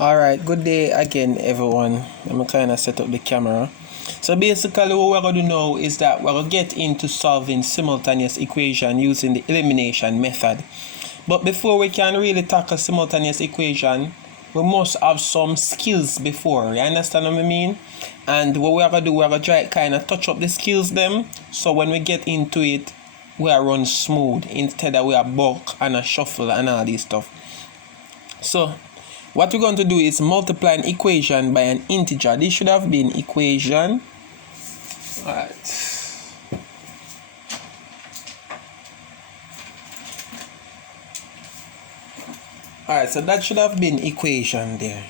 Alright, good day again everyone. I'm kind of set up the camera. So basically what we're going to do now is that we're going to get into solving simultaneous equation using the elimination method. But before we can really tackle simultaneous equation, we must have some skills before. You understand what I mean? And what we're going to do, we're going to try kind of touch up the skills them. So when we get into it, we are run smooth instead of we are bulk and a shuffle and all this stuff. So what we're going to do is multiply an equation by an integer. This should have been equation. Alright. Alright, so that should have been equation there.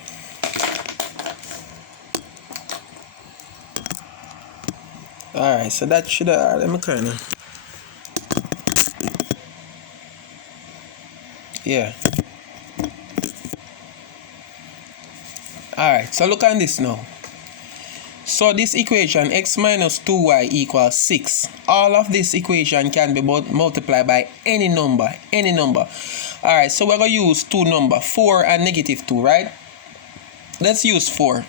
Alright, so that should have, let me kind of, yeah. Alright, so look at this now. So this equation, x minus 2y equals 6. All of this equation can be multiplied by any number. Alright, so we're going to use two numbers, 4 and negative 2, right? Let's use 4.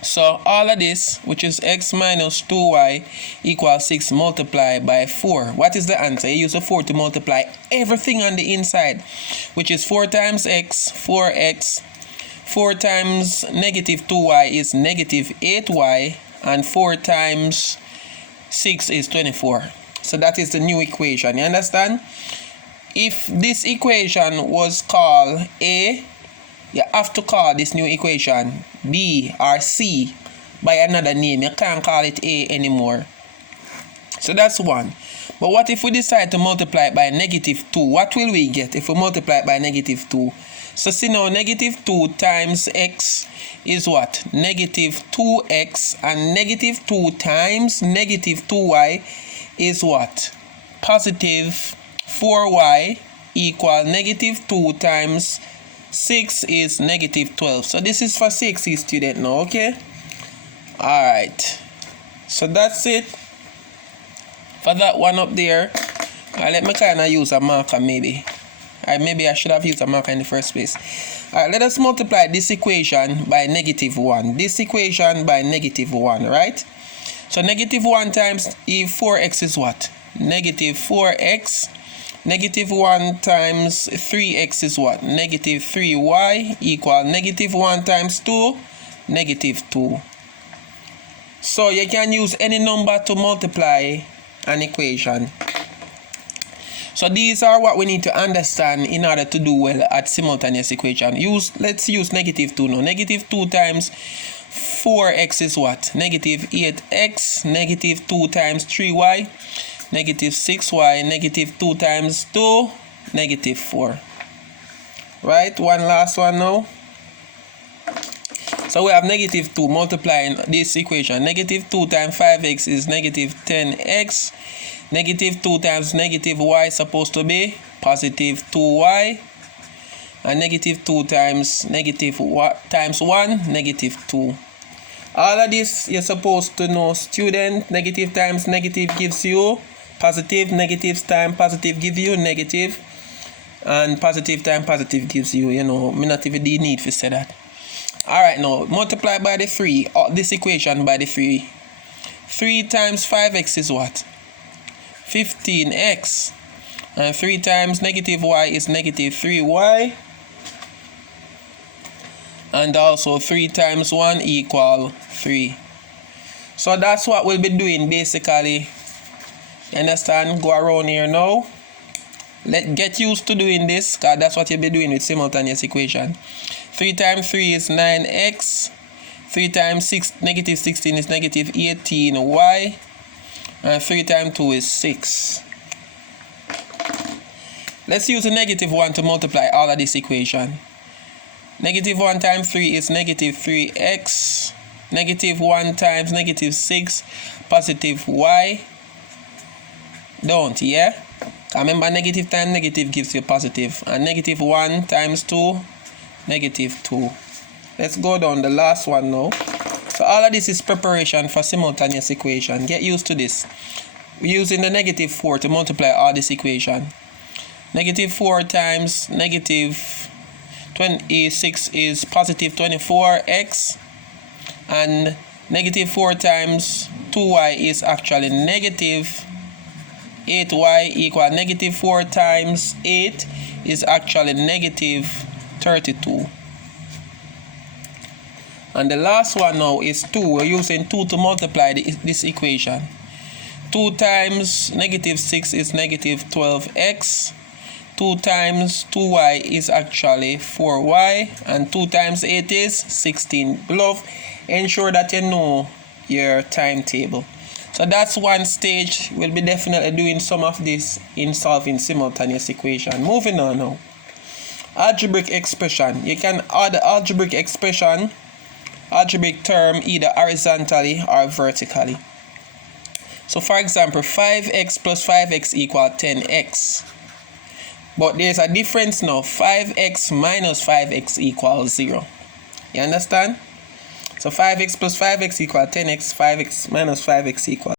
So all of this, which is x minus 2y equals 6 multiplied by 4. What is the answer? You use a 4 to multiply everything on the inside, which is 4 times x, 4x. 4 times negative 2y is negative 8y, and 4 times 6 is 24. So that is the new equation. You understand? If this equation was called A, you have to call this new equation B or C by another name. You can't call it A anymore. So that's one. But what if we decide to multiply it by negative 2? What will we get if we multiply it by negative 2? So see now, negative 2 times x is what? Negative 2x, and negative 2 times negative 2y is what? Positive 4y equal negative 2 times 6 is negative 12. So this is for CXC student now, okay? Alright. So that's it for that one up there. Let me kind of use a marker maybe. Maybe I should have used a marker in the first place. Alright, let us multiply this equation by negative 1. This equation by negative 1, right? So negative 1 times 4x is what? Negative 4x. Negative 1 times 3x is what? Negative 3y equal negative 1 times 2, negative 2. So you can use any number to multiply an equation. So these are what we need to understand in order to do well at simultaneous equation. Let's use negative 2 now. Negative 2 times 4x is what? Negative 8x. Negative 2 times 3y. Negative 6y. Negative 2 times 2. Negative 4. Right? One last one now. So we have negative 2 multiplying this equation. Negative 2 times 5x is negative 10x. Negative 2 times negative y is supposed to be positive 2y. And negative 2 times negative times 1, negative 2. All of this you're supposed to know, student. Negative times negative gives you positive. Negative times positive gives you negative. And positive times positive gives you, you know, me not even need to say that. Alright, now multiply by the 3. This equation by the 3. 3 times 5x is what? 15x. And 3 times negative y is negative 3y. And also 3 times 1 equal 3. So that's what we'll be doing basically. You understand? Go around here now. Get used to doing this, because that's what you'll be doing with simultaneous equation. 3 times 3 is 9x. 3 times 6, negative 16 is negative 18y. And 3 times 2 is 6. Let's use a negative 1 to multiply all of this equation. Negative 1 times 3 is negative 3x. Negative 1 times negative 6, positive y. Don't, yeah? Remember, negative times negative gives you positive. And negative 1 times 2, negative 2. Let's go down the last one now. So all of this is preparation for simultaneous equation. Get used to this. We're using the negative 4 to multiply all this equation. Negative 4 times negative 26 is positive 24x, and negative 4 times 2y is actually negative 8y equal negative 4 times 8 is actually negative 32. And the last one now is 2. We're using 2 to multiply this equation. 2 times negative 6 is negative 12x. 2 times 2y is actually 4y. And 2 times 8 is 16. Beloved, ensure that you know your timetable. So that's one stage. We'll be definitely doing some of this in solving simultaneous equation. Moving on now. Algebraic expression. You can add the algebraic expression, algebraic term, either horizontally or vertically. So for example, 5x plus 5x equal 10x. But there's a difference now. 5x minus 5x equals 0. You understand? So 5x plus 5x equal 10x, 5x minus 5x equal